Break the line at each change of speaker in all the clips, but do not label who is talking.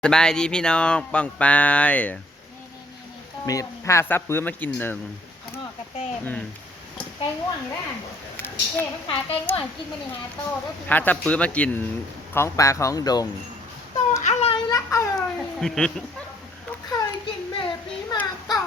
สบายดีพี่น้องป้องปายมี
นี่
ผ้าซับปื้อมากินหนึ่ง
กระหอกระแตไก่ง่วงอยู่แล้วเจ๊มันขายไก่ง่วงกินมันนี่หาโตด้วย
ผ้าซับปื้อมากินของปลาของดง
โตอะไรละเอ่ย ก็เคยกินแบบนี้มาก่อน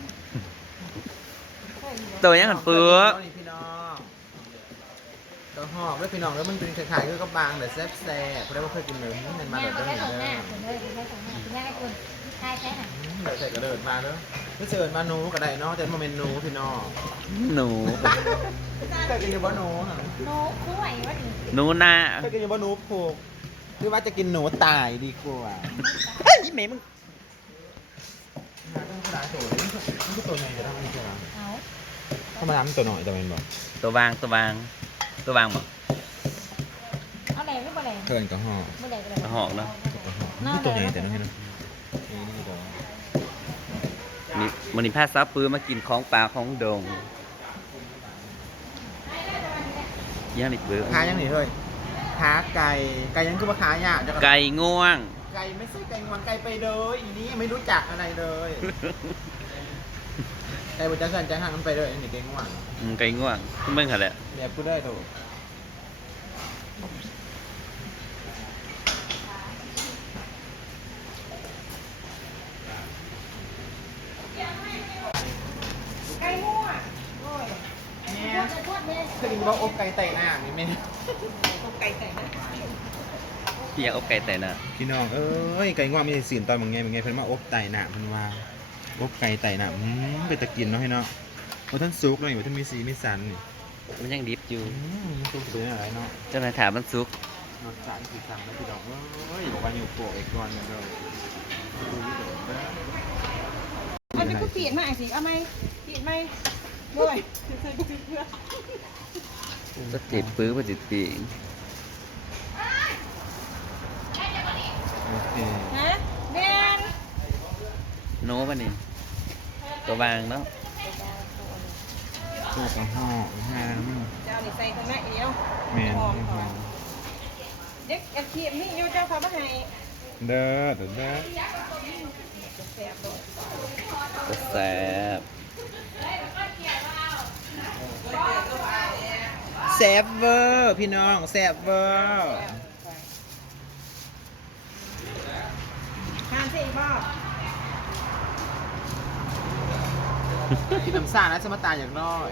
ตัวยังหันปื้อ
พี่น้องตัวหอกด้วยพี่น้องแล้วมันเป็นคล้ายๆก็บางแต่แซ่บๆเพราะว่าเคยกินเลยมันมา
แม่
แบบ
เขา
นี้
ใช้
เด้
สองหน้าคุณเลยคุณใช้สองหน้าคุณแม่ให้คุณใช่ใช่ค่ะ
เดี๋ยวใส่กระเดิดมาเด้อไม่เชิญมาหนูก็ได้เนาะจะมาเป็นหนูพี่น้อง
หนู
เคยกินอยู่บ่หนูเหรอ
โน้คุ้ยวะดิ
หนูนา
เคยกินอยู่บ่หนูผูกหรือว่าจะกินหนูตายดีกว่า
เฮ้ยแม่มึง
หาต้องขนาดตัวนี่มันก็ตัวใหญ่จะทำอะไรกัน
เอา
ธรรมดามันตัวหน่อยจะเป็นบอก
ตัววางตัววางตัววางบอก
เอาแหลมหรือเปล่าแหลม
เกินกับห่อ
ไม่แหลมเลย
หอกเนาะ
นี่ตัวใหญ่แต่น้องเห็นไหมนี่ตัว
นี่มันนี่ผ้าซับปื้อมากินของปลาของดงย่างนี่ปื้อ
ขายังหนีเลยขาไก่ไก่ยังคือว่าขาเนี่ยจะ
ไก่ง่วง
ไก่ไม่ใช่ไก่งอนไก่ไปเลยอีนี้ไม่รู้จักอะไรเลยไก่บุญจักรใจห่างมันไปเลยอันนี้เก่งว่ะ
ไก่ง่วงคุณเบิ่งค่ะแหละ
เดี๋ยวพูดได้ถูก
ไก่ง่วงโอ้ยโทษเลย
เคยกินว่าอบไก่ไต่หน้านี่ไหม
ไก่ไก่นะ
พี่อยากอบไก่แต่น่ะ
พี่น้องเอ้ยไก่งวงมีสีนตอนบางไงเพิ่นมาอบไต่หน้าเพิ่นว่าอบไก่ไต่หน้าไปตะกินเนาะให้เนาะว่าท่านซุกเลยว่าท่านมีสีมีสันนี่
มันยังดิบอยู่
มันซุกเป็นอะไรเนาะ
เจ้านายถามมันซุก
รสชาติสีสันแล้วพี่น้องเอ้ยบอกว่าอยู่โปะอีกก่อนเนี่ยเด้อดูนี่เด้อ
มันเป็นผู้เปลี่ยนมาสิเอาไหมเปลี่ยนไหมด้วย
จะเจ็บปื้อป่ะจิตปีง
โอเค
ฮะแมน
โน้ป่ะนี่ตัววางเนาะ
ตัวกระห่อห้ามัน
เจ้านี่ใส่ตรงนั้นเดียว
แมน
หอมหอมเด็กกระเทียมนี่โยเจ้าเขามาให้
เด้อเด้อเด้อ
แซ่บบ่
ก็แสบ
แซฟเวอร์พี่น้องแซฟเวอร์
ทานสิบ่
กินน้ำซ่านะสมตาอย่างน้อย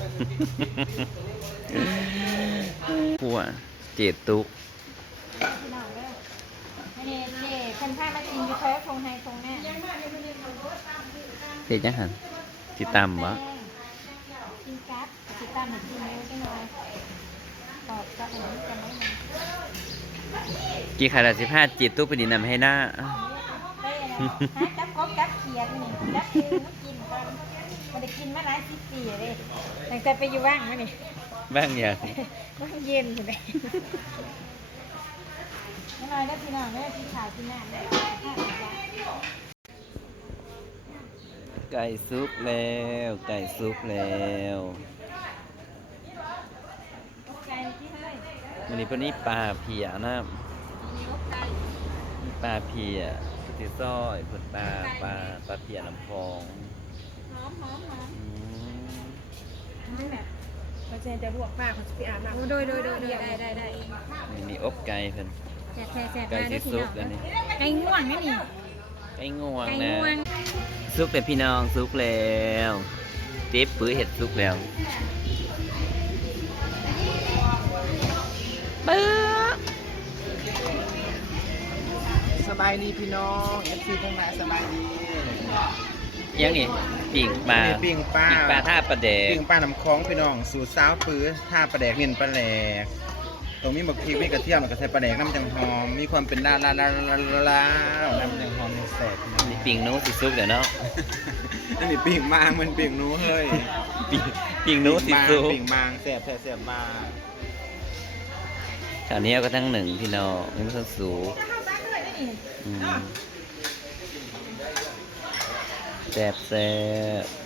หัวเจตุก
พี่น้องเด้อนี่เจ๊เพิ่นพามากินอยู่แท้คงไฮคงแน่
เฮ็ดยังหันสิตำบ่
กินกั๊บติดตามหนังกินเยอะจังเลยตอบกับหนูกันได้ไหม
กี่ขนาด15เจตุกไปนี่นำให้หน้า
ได้นะฮะจับก๊อกจับเขียดนี่จับคือมันกินกันมันได้กินมาหลายสิบปีเลยตั้งแต่ไปอยู่ว่างมานี่
บ้างอย่าง
ว่างเย็นอยู่เลยไม่น้อยได้พี่น้องได้พี่ขาวพี่น้ำได้
ไก่ซุปแล้วไก่ซุปแล้ว
ไก่ที่เฮ้ย
วันนี้เพิ่นนี่ปลาเพียนะปลาเพียที่ซอยเพิ่นปลาเพียน้ำพอง
หอมหอมหอม
อืม
นี่แหละเราจะจะลวกปากของพี่อาบน้ำโดยได้
นี่อบไก่เพิ่น
แซ่บ
ไก่ที่ซุปอันนี้
ไก่ง่วงนี่นี่
ไก่ง่วง
ไก่
นะ
ง่วง
ซุปเป็นพี่น้องซุปแล้วเจ๊ปื้อเห็ดซุปแล้วปื้อ
สบายดีพี่น้องเอฟซีทั้งหลายสบายดี
ยังนี่ปิ่งปลา
นี่ปิ้งปลา
ปิ่งปลาท่าปลาแดก
ปิ้งปลาน้ำคล้องพี่น้องสูตรสาวปื้อท่าปลาแดกเนียนปลาแหลกตรงนี้หมกพริกมีกระเทียมแล้วก็ใส่ปลาแดกน้ำจังหอมมีความเป็นน้ำจังหอมแสบพี่น้อง
นี่ปิ่งหนู้สิซุปเดี๋ยวเนาะ
อันนี้ปิ้งมางมันปิ้งหนูเฮ้ย
ปิ่งหนู้สิซุป
ปิ้งมางแสบมาง
คราวนี้ก็ทั้งหนึ่งพี่น้องนี่มันทั้งสูง
ข้าวบ้านเลยนี่
แซ่บแซ่บ